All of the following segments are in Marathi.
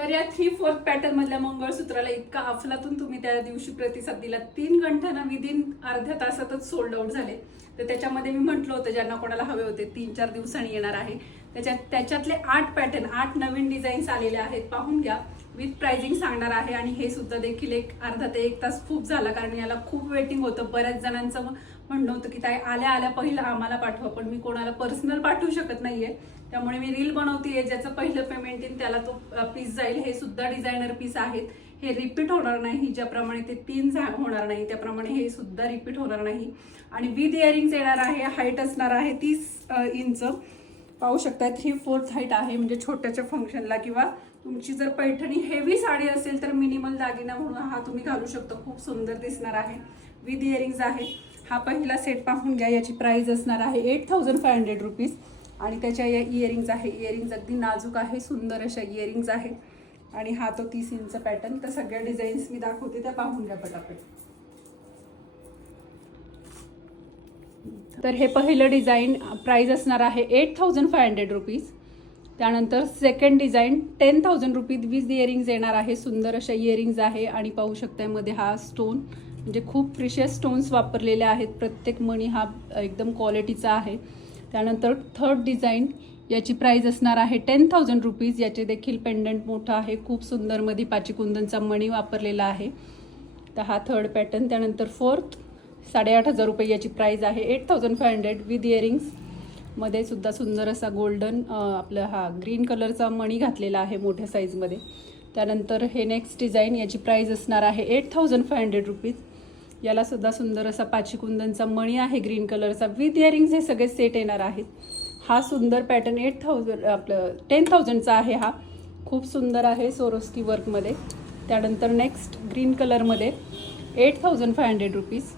तर या 3/4 पॅटर्न मधल्या मंगळसूत्राला इतका अफलातून तुम्ही त्या दिवशी प्रतिसाद दिला. 3 घंट्यानं विदिन अर्ध्या तासातच सोल्ड आउट झाले. तर त्याच्यामध्ये मी म्हटलं होतं ज्यांना कोणाला हवे होते 3-4 दिवसांनी येणार आहे. त्याच्यातले 8 पॅटर्न 8 नवीन डिझाईन्स आलेले आहेत, पाहून घ्या. विथ प्राइसिंग सांगणार आहे आणि हे सुद्धा देखील एक अर्धा ते 1 तास खूप झाला, कारण याला खूप वेटिंग होतं. बऱ्याच जणांचं म्हणणं होतं की ताई आल्या आल्या पहिलं आम्हाला पाठवा, पण मी कोणाला पर्सनल पाठवू शकत नाहीये. त्यामुळे मी रील बनवतेय, ज्याचं पहिलं पेमेंट येईल त्याला तो पीस जाईल. हे सुद्धा डिझायनर पीस आहेत, हे रिपीट होणार नाही. ज्याप्रमाणे ते 3 होणार नाही त्याप्रमाणे हे सुद्धा रिपीट होणार नाही. आणि विथ इयरिंग्स येणार आहे. हाईट असणार आहे 30 इंच, पाहू शकता. 3/4 हाईट आहे, म्हणजे छोट्याच्या फंक्शनला किंवा तुमची जर पैठणी हेवी साडी असेल तर मिनिमल दागिना म्हणून हा तुम्ही घालू शकता, खूप सुंदर दिसणार आहे. विथ इयरिंग्स आहे. हा पहिला सेट पाहून घ्या. याची प्राइस असणार आहे 8500 रुपीज. आणि त्याच्या या इयरिंग्स आहे. इयरिंग्स अगदी नाजूक आहे, सुंदर अशा इयरिंग्स आहे. आणि हा तो 30 इंच पॅटर्न. तर सगळ्या डिझाईन्स मी दाखवते त्या पाहून घ्या पटापट. तर हे पहिलं डिझाईन प्राइस असणार आहे 8500 रुपीज. त्यानंतर second design 10,000 rupees with earrings येणार आहे. सुंदर अशा इयरिंग्स आहे आणि पाहू शकता मध्ये हा स्टोन, म्हणजे खूप प्रिशियस स्टोन्स वापरलेले आहेत. प्रत्येक मणी हा एकदम क्वालिटीचा आहे. त्यानंतर थर्ड डिझाईन, याची प्राइस असणार आहे 10,000 रुपीज. याचे देखील पेंडंट मोठं आहे, खूप सुंदर मध्ये पाचीकुंदनचा मणी वापरलेला आहे. तर हा थर्ड पॅटर्न. त्यानंतर फोर्थ 8,500 रुपये याची प्राइस आहे. 8500 विथ इयरिंग्स मध्ये सुद्धा सुंदर असा गोल्डन आपला हा ग्रीन कलरचा मणी घातलेला आहे मोठ्या साईजमध्ये. त्यानंतर हे नेक्स्ट डिझाईन, याची प्राइस असणार आहे 8500 रुपीज. याला सुद्धा सुंदर असा पाचीकुंदनचा मणी आहे ग्रीन कलरचा विथ इयरिंग्स. हे सगळे सेट येणार आहेत. हा सुंदर पॅटर्न 10,000चा आहे. हा खूप सुंदर आहे सोरोस्की वर्कमध्ये. त्यानंतर नेक्स्ट ग्रीन कलरमध्ये 8500 रुपीज.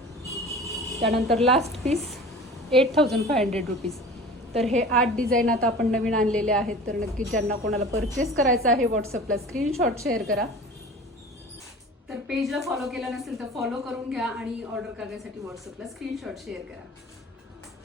त्यानंतर लास्ट पीस 8500 रुपीज. तर हे 8 डिझाईन आता आपण नवीन आणलेले आहेत. तर नक्की ज्यांना कोणाला परचेस करायचं आहे व्हॉट्सअपला स्क्रीनशॉट शेअर करा. तर पेजला फॉलो केलं नसेल तर फॉलो करून घ्या आणि ऑर्डर करण्यासाठी व्हॉट्सअपला स्क्रीनशॉट शेअर करा.